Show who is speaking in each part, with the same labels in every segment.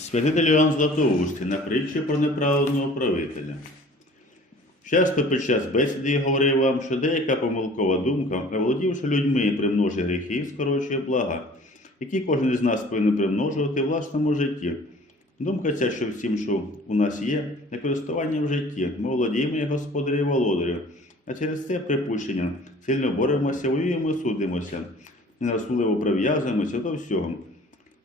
Speaker 1: Святитель Іоанн Златоуст на притчі про неправедного правителя. Часто під час бесіди я говорив вам, що деяка помилкова думка, оволодівши людьми, примножує гріхи скорочує блага, які кожен із нас повинен примножувати в власному житті. Думка ця, що всім, що у нас є, на користування в житті, ми володіємо як господарі і володарі, а через це припущення сильно боремося, воюємо, судимося, нерозсудливо прив'язуємося до всього.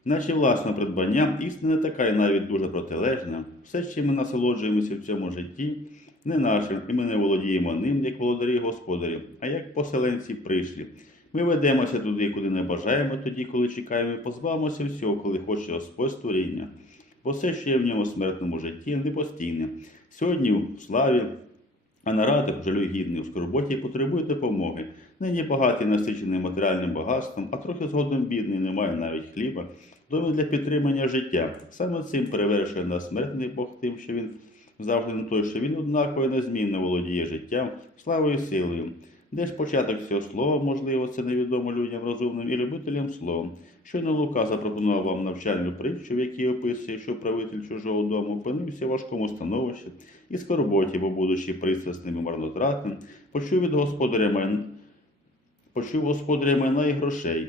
Speaker 1: Наче власне придбання, істина така і навіть дуже протилежна. Все, чим ми насолоджуємося в цьому житті, не наше, і ми не володіємо ним, як володарі господарі, а як поселенці прийшлі. Ми ведемося туди, куди не бажаємо, тоді, коли чекаємо, і позбавимося всього, коли хоче Господь створіння. Бо все, що є в ньому смертному житті, не постійне. Сьогодні в славі, а на радах жалюгідний у скорботі потребує допомоги. Нині багатий насичений матеріальним багатством, а трохи згодом бідний, не має навіть хліба, доми для підтримання життя. Саме цим перевершує нас смертний Бог тим, що він завжди не той, що він однаково і незмінно володіє життям, славою і силою. Де ж початок цього слова, можливо, це невідомо людям розумним і любителям словом. Щойно Лука запропонував вам навчальну притчу, в якій описує, що правитель чужого дому опинився в важкому становищі і скорботі, бо, будучи пристрасним і марнотратним, почув від господаря почув господаря майна і грошей.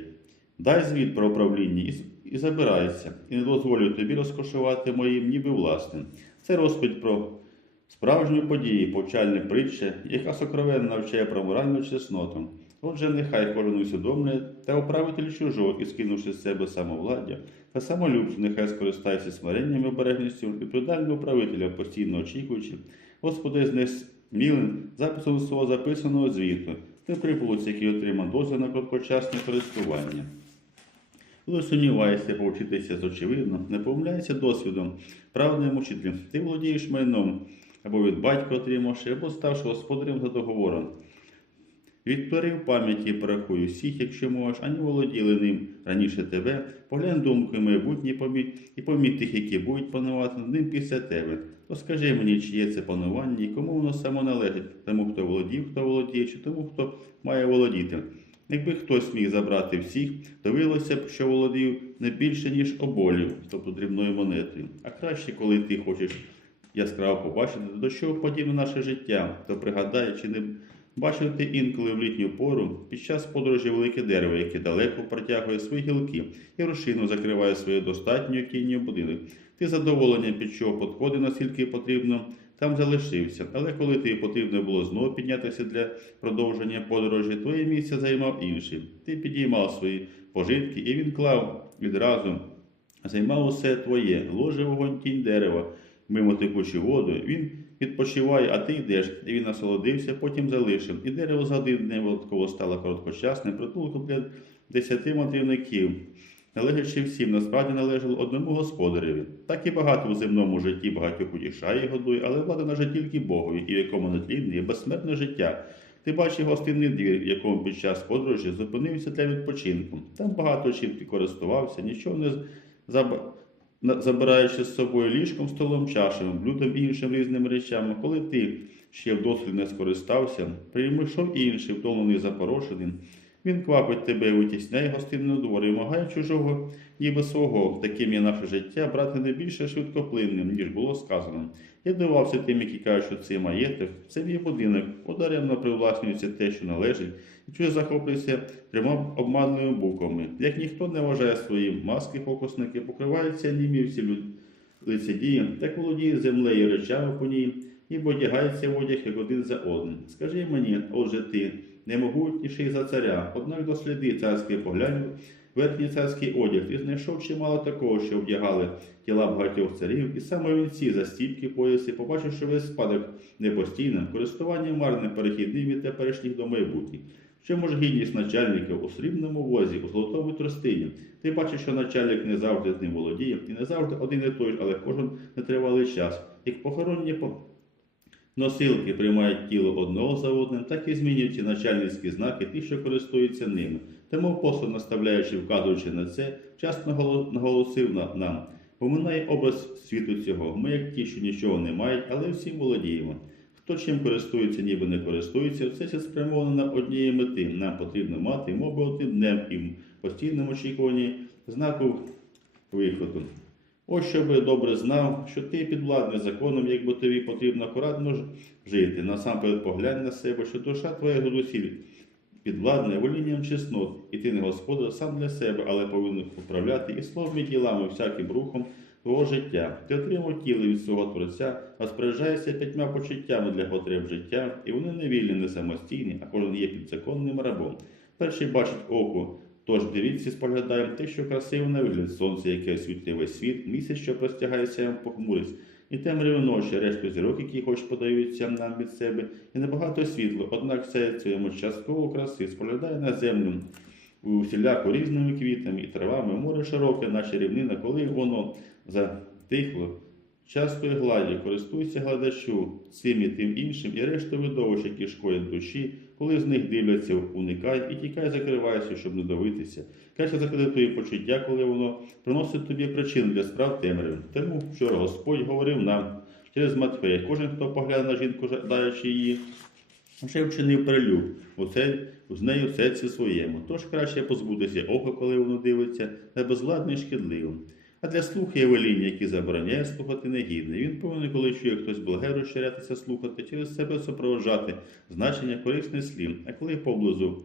Speaker 1: Дай звіт про управління і, і забирайся, і не дозволю тобі розкошувати моїм, ніби власним. Це розповідь про справжню подію, повчальне притча, яка сокровенно навчає про моральну чесноту. Отже, нехай кожен усвідомлює та управитель чужого і скинувши з себе самовладдя та самолюбство, нехай скористається смиренням і обережністю відповідального управителя, постійно очікуючи, Господи, з записом свого записаного звіту, ти прибулець, який отримав дозвіл на короткочасне користування. Коли сумніваєшся повчитися з очевидно, не помиляєшся досвідом, правдним учителем. Ти володієш майном, або від батька отримавши, або ставши господарем за договором. Відтвори в пам'яті порахуй всіх, якщо можеш, ані володіли ним раніше тебе, поглянь думкою майбутнє помі... і поміть тих, які будуть панувати над ним після тебе. То скажи мені, чиє це панування і кому воно само належить, тому, хто володів, хто володіє, чи тому, хто має володіти. Якби хтось міг забрати всіх, то виявилося б, що володів не більше, ніж оболів, тобто дрібною монетою. А краще, коли ти хочеш яскраво побачити, до чого подібне наше життя, то пригадай, чи не бачив ти інколи в літню пору під час подорожі велике дерево, яке далеко протягує свої гілки і рушину закриває своєю достатньою тінню будинок. Ти задоволення, під чого підходив, наскільки потрібно, там залишився. Але коли тобі потрібно було знову піднятися для продовження подорожі, твоє місце займав інший. Ти підіймав свої пожитки, і він клав відразу, займав усе твоє, ложе вогонь тінь дерева, мимо текучу воду. Він відпочиває, а ти йдеш. І він насолодився, потім залишив. І дерево за один день випадково стало короткочасним притулком для десяти мандрівників. Належачи всім, насправді належало одному господареві. Так і багато в земному житті багатьох утішає і годує, але влада належить тільки Богові, і в якому нетлінне і безсмертне життя. Ти бачив гостинний двір, в якому під час подорожі зупинився для відпочинку. Там багато чим ти користувався, нічого не заб... забираючи з собою ліжком, столом, чашем, блюдом і іншим різним речами. Коли ти ще в досвід не скористався, прийшов інший, втомлений запорошеним. Він квапить тебе, витісняє гостинного двору і вимагає чужого, ніби свого. Таким є наше життя, брати не більше швидкоплинним, ніж було сказано. Я дивався тим, які кажуть, що це маєток, це мій будинок, подаремно привласнюється те, що належить, і чуже захоплюється трьома обманними буквами. Як ніхто не вважає свої маски, фокусники, покриваються німівці люд... лицедії, так володіє землею речами по ній, і одягається в одяг як один за одним. Скажи мені, отже ти, немогутніший за царя, однак досліди царський поглянь, верхній царський одяг, ти знайшов чимало такого, що вдягали тіла багатьох царів, і саме вінці, застіпки, пояси, побачивши весь спадок непостійним, користування марним перехідним від теперішніх до майбутніх. Чому ж гідність начальників у срібному возі, у золотому тростині? Ти бачиш, що начальник не завжди з ним володіє, і не завжди один і той, але кожен нетривалий час. Як похоронні по... Носилки приймають тіло одного за одним, так і змінюють ці начальницькі знаки ті, що користуються ними. Тому апостол, наставляючи, вказуючи на це, часто наголосив на- нам. Поминає образ світу цього. Ми, як ті, що нічого не мають, але всім володіємо. Хто чим користується, ніби не користується, все це спрямовано на однієї мети. Нам потрібно мати мову одним днем і в постійному очікуванні знаку виходу. Ось щоби добре знав, що ти підвладний законом, якби тобі потрібно акуратно жити. Насамперед поглянь на себе, що душа твоя звідусіль підвладна волінням чеснот, і ти не господар сам для себе, але повинен управляти і словом, і ділами, всяким рухом твого життя. Ти отримав тіло від свого Творця, розпоряджаєшся п'ятьма почуттями для потреб життя, і вони не вільні, не самостійні, а кожен є підзаконним рабом. Перший бачить око, тож дивіться, споглядаємо те, що красиво на вигляд. Сонце, яке освітлює весь світ, місяць, що простягається похмурість, і темряві ночі, решту зірок, які хоч подаються нам від себе, і небагато світло, однак все цьому частково краси споглядає на землю. У всіляку різними квітами і травами, море широке, наче рівнина, коли воно затихло. Частої гладі, користуйся гладачу цим і тим іншим, і решту видовищ, які шкодять душі, коли з них дивляться, уникай і тікай, закривайся, щоб не дивитися. Краще закрити твої почуття, коли воно приносить тобі причину для справ темряви. Тому вчора Господь говорив нам через Матфея, кожен, хто погляне на жінку, жадаючи її, вже вчинив прилюб, оце, з нею серці своєму. Тож краще позбутися ока, коли воно дивиться, та безладно і шкідливим. А для слуху є веління, які забороняє слухати негідне. Він повинен, коли чує хтось благе, розширятися слухати, через себе супроводжати значення корисних слів, а коли поблизу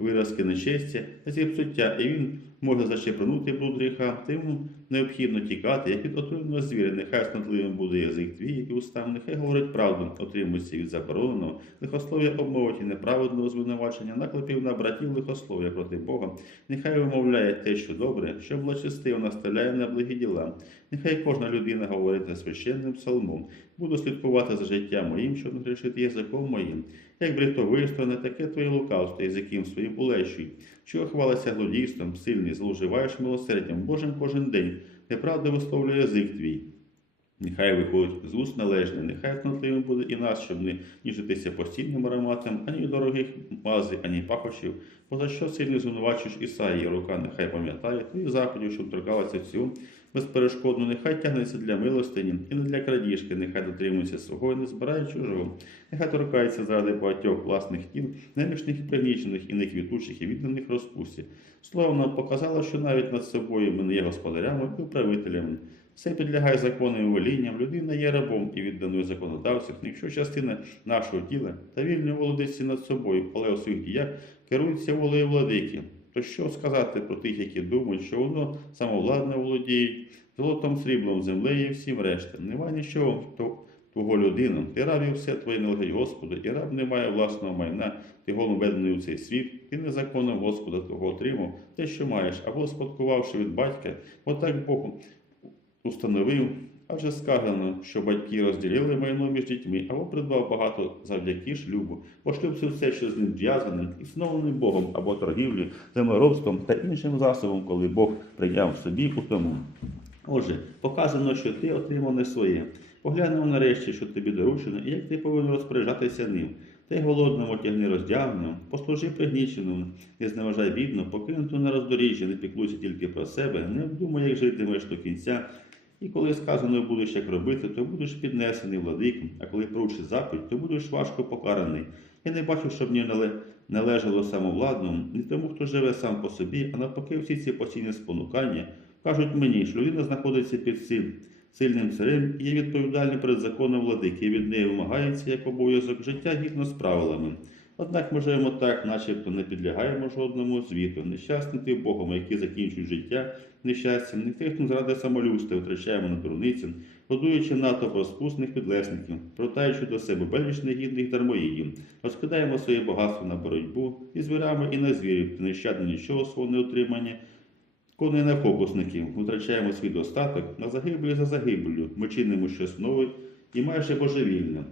Speaker 1: виразки нечестя та зіпсуття, і він може защепнути бруд гріха, йому необхідно тікати, як від отруйного звіря, нехай снотливим буде язик твій і устам, нехай говорить правду, отримується від забороненого, лихослов'я обмовить і неправедного звинувачення, наклепів на братів лихослов'я проти Бога, нехай вимовляє те, що добре, що благочестиво наставляє на благі діла. Нехай кожна людина говорить священним псалмом. Буду слідкувати за життям моїм, щоб не грішити язиком моїм. Як брито вистроне, таке твоє лукавство, язиків своїм улещуй. Що хвалися злодійством, сильний, зловживаєш милосердям Божим кожен день, неправда висловлює язик твій. Нехай виходить з уст належне, нехай кнотливим буде і нас, щоб не ніжитися постійним ароматом, ані дорогих мази, ані пахощів, поза що сильно звинувачуєш Ісаї, рука нехай пам'ятає твоїх заходів, щоб торкалася всю безперешкодно, нехай тягнеться для милостині і не для крадіжки, нехай дотримується свого і не збирає чужого, нехай торкається заради багатьох власних тіл, немічних і пригнічених, і неквітучих, і відданих розпусті. Слово нам показало, що навіть над собою ми не є господарями і управителями. Все підлягає законним волінням, людина є рабом і відданою законодавців, якщо частина нашого тіла та вільно володиться над собою, але у своїх діях керується волею владики. То що сказати про тих, які думають, що воно самовладно володіють, золотом, сріблом, землею і всім решта. Нема нічого твого людину. Ти раб і все твоє належить Господу, і раб не має власного майна, ти голом введений у цей світ, ти незаконно Господа твого отримав те, що маєш, або спадкувавши від батька, отак Бог установив, адже сказано, що батьки розділили майно між дітьми, або придбав багато завдяки шлюбу, бо все, що з ним зв'язане, і Богом або торгівлі, землеробством та іншим засобом, коли Бог прийняв собі у тому. Отже, показано, що ти отримав не своє. Поглянемо нарешті, що тобі доручено, і як ти повинен розпоряджатися ним. Та й голодному тягни роздягненому, послужи пригніченому, не зневажай бідно, покинуту на роздоріжжя, не піклуйся тільки про себе, не думай, як житимеш до кінця. І коли сказано будеш як робити, то будеш піднесений владиком, а коли поручить заповідь, то будеш важко покараний. Я не бачу, щоб мені належало самовладному, ні тому, хто живе сам по собі, а навпаки, всі ці постійні спонукання кажуть мені, що людина знаходиться під сил, сильним царем і є відповідальний перед законом владики, і від неї вимагається як обов'язок життя гідно з правилами. Однак ми живемо так, начебто не підлягаємо жодному звіту. Нещасний ти Богом, які закінчують життя нещастям, не тих, хто заради самолюбства втрачаємо на дурницю, годуючи натовп розпусних підлесників, протаючи до себе безліч негідних дармоїдів, розкидаємо своє багатство на боротьбу і звірами, і на звірів, нещадно нічого свого не отримання, коней на фокусників, витрачаємо свій достаток на загибель за загибелю, ми чинимо щось нове і майже божевільне.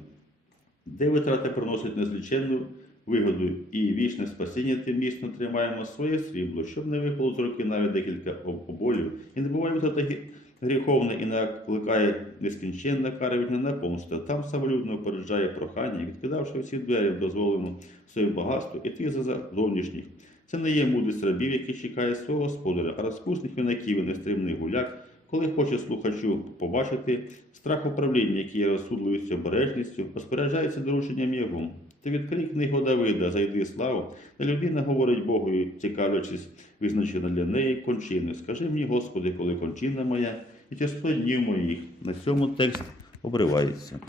Speaker 1: Де витрата приносить незліченну вигоду і вічне спасіння, тим міцно тримаємо своє срібло, щоб не випало з руки навіть декілька об- оболів, і не буває витрата гі- гріховна і накликає нескінченна кара від помста. Там самолюбно опереджає прохання, відкидавши всі двері, дозволимо своє багатство, і ти за зовнішніх. Це не є мудрість рабів, які чекає свого господаря, а розпусних юнаків і нестримний гуляк, коли хоче слухачу побачити страх управління, який є розсудливістю обережністю, розпоряджається дорученням його. Ти відкрий книгу Давида, зайди славу, та людина говорить Богові, цікавлячись, визначена для неї кончини. Скажи мені, Господи, коли кончина моя, і число днів моїх. На цьому текст обривається.